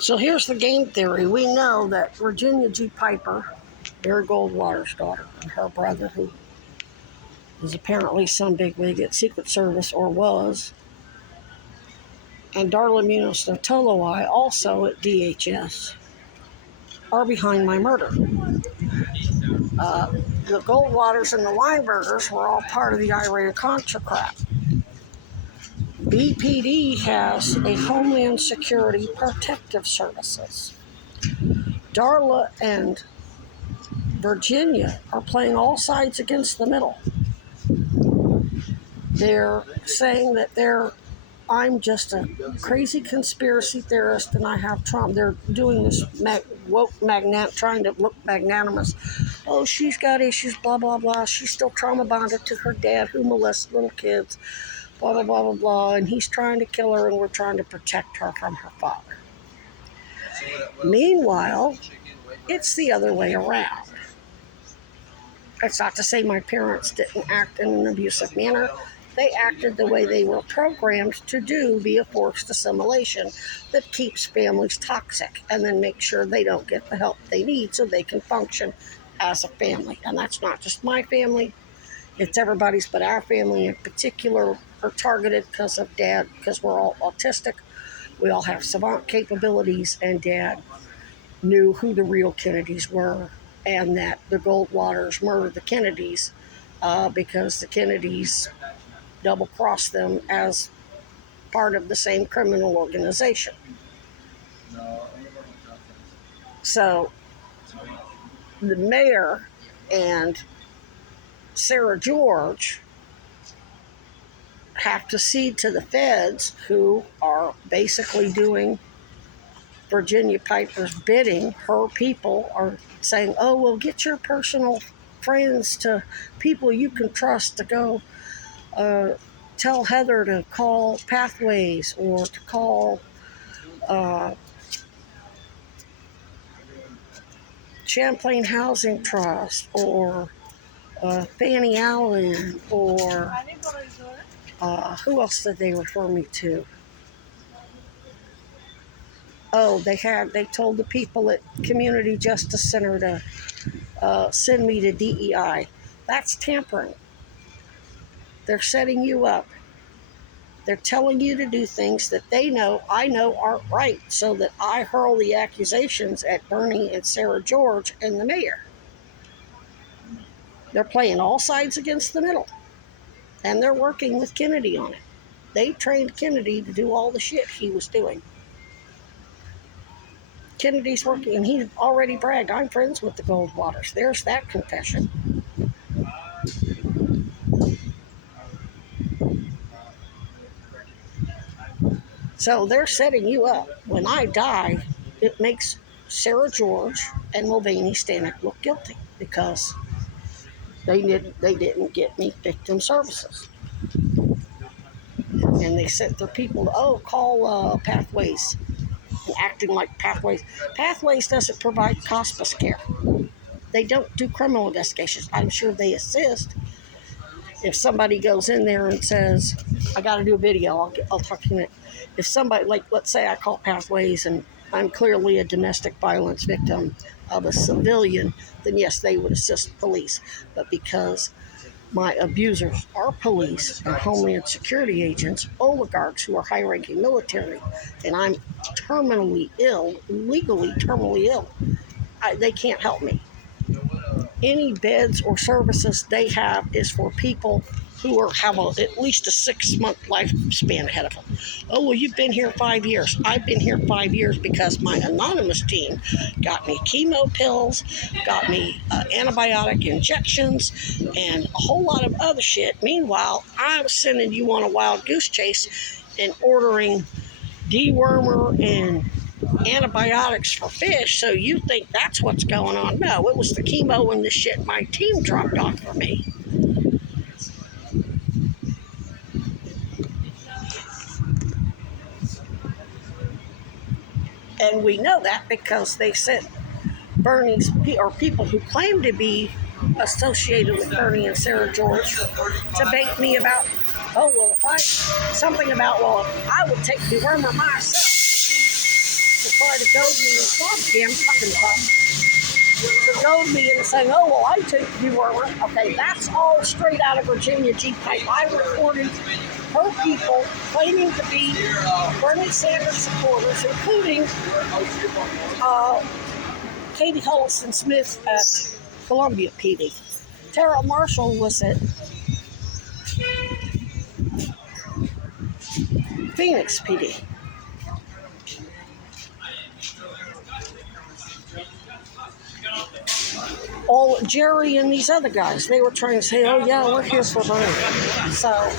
So here's the game theory. We know that Virginia G. Piper, Barry Goldwater's daughter, and her brother, who is apparently some bigwig at Secret Service or was, and Darla Munoz Toloi, also at DHS, are behind my murder. The Goldwaters and the Weinbergers were all part of the Iran-Contra crap. BPD has a Homeland Security Protective Services. Darla and Virginia are playing all sides against the middle. They're saying that I'm just a crazy conspiracy theorist and I have trauma. They're doing this trying to look magnanimous. Oh, she's got issues, blah, blah, blah. She's still trauma bonded to her dad who molests little kids, blah, blah, blah, blah, blah. And he's trying to kill her and we're trying to protect her from her father. Meanwhile, it's the other way around. It's not to say my parents didn't act in an abusive manner. They acted the way they were programmed to do via forced assimilation that keeps families toxic and then makes sure they don't get the help they need so they can function as a family. And that's not just my family. It's everybody's, but our family in particular are targeted because of Dad, because we're all autistic. We all have savant capabilities, and Dad knew who the real Kennedys were and that the Goldwaters murdered the Kennedys because the Kennedys double-crossed them as part of the same criminal organization. So the mayor and Sarah George have to cede to the feds, who are basically doing Virginia Piper's bidding. Her people are saying, oh, well, get your personal friends to people you can trust to go tell Heather to call Pathways or to call Champlain Housing Trust or Fannie Allen or who else did they refer me to? Oh, they told the people at Community Justice Center to send me to DEI. That's tampering. They're setting you up. They're telling you to do things that I know aren't right, so that I hurl the accusations at Bernie and Sarah George and the mayor. They're playing all sides against the middle, and they're working with Kennedy on it. They trained Kennedy to do all the shit he was doing. Kennedy's working, and he already bragged, I'm friends with the Goldwaters. There's that confession. So they're setting you up. When I die, it makes Sarah George and Mulvaney Stanek look guilty because they didn't get me victim services. And they sent their people to, call Pathways, and acting like Pathways. Pathways doesn't provide hospice care. They don't do criminal investigations. I'm sure they assist. If somebody goes in there and says, I got to do a video, I'll talk to you in a minute. If somebody, like, let's say I call Pathways and I'm clearly a domestic violence victim of a civilian, then yes, they would assist police. But because my abusers are police and Homeland Security agents, oligarchs who are high-ranking military, and I'm terminally ill, legally terminally ill, they can't help me. Any beds or services they have is for people who have at least a 6-month lifespan ahead of them. Oh, well, you've been here 5 years. I've been here 5 years because my anonymous team got me chemo pills, got me antibiotic injections, and a whole lot of other shit. Meanwhile, I'm sending you on a wild goose chase and ordering dewormer and antibiotics for fish, so you think that's what's going on. No, it was the chemo and the shit my team dropped off for me. And we know that because they sent Bernie's, or people who claim to be associated with Bernie and Sarah George, to bait me about, if I would take dewormer myself. try to goad me and damn fucking to goad me into saying, oh, well, I think you were. Okay, that's all straight out of Virginia G pipe. I recorded her people claiming to be Bernie Sanders supporters, including Katie Hullison Smith at Columbia PD. Tara Marshall was at Phoenix PD. All Jerry and these other guys, they were trying to say, oh yeah, we're here for Bernie. So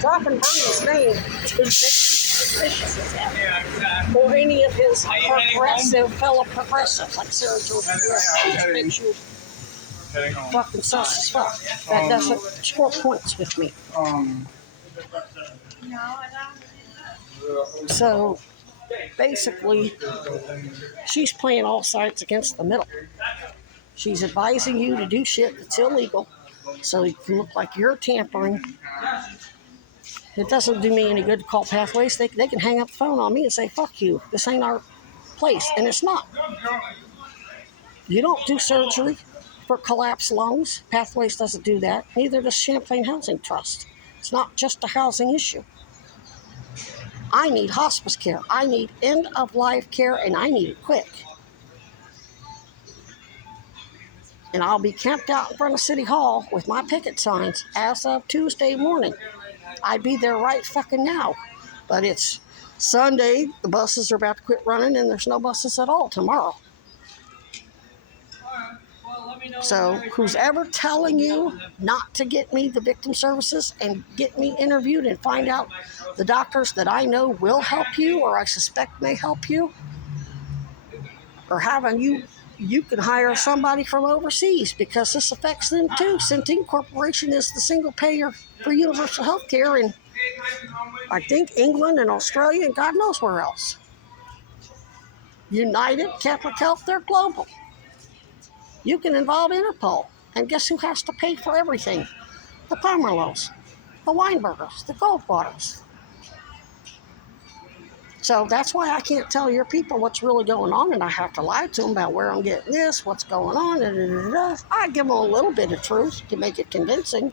dropping Bernie's name is suspicious as hell. Or any of his progressive fellow progressives like Sarah George makes you fucking sus as fuck. That doesn't score points with me. So basically, she's playing all sides against the middle. She's advising you to do shit that's illegal so you can look like you're tampering. It doesn't do me any good to call Pathways. They can hang up the phone on me and say, fuck you, this ain't our place. And it's not. You don't do surgery for collapsed lungs. Pathways doesn't do that. Neither does Champlain Housing Trust. It's not just a housing issue. I need hospice care. I need end-of-life care, and I need it quick. And I'll be camped out in front of City Hall with my picket signs as of Tuesday morning. I'd be there right fucking now. But it's Sunday, the buses are about to quit running, and there's no buses at all tomorrow. So who's ever telling you not to get me the victim services and get me interviewed and find out the doctors that I know will help you or I suspect may help you, or having you can hire somebody from overseas because this affects them too. Centene Corporation is the single payer for universal health care in, I think, England and Australia and God knows where else. United Catholic Health, they're global. You can involve Interpol. And guess who has to pay for everything? The Pomerlows, the Weinbergers, the Goldwaters. So that's why I can't tell your people what's really going on, and I have to lie to them about where I'm getting this, what's going on. I give them a little bit of truth to make it convincing.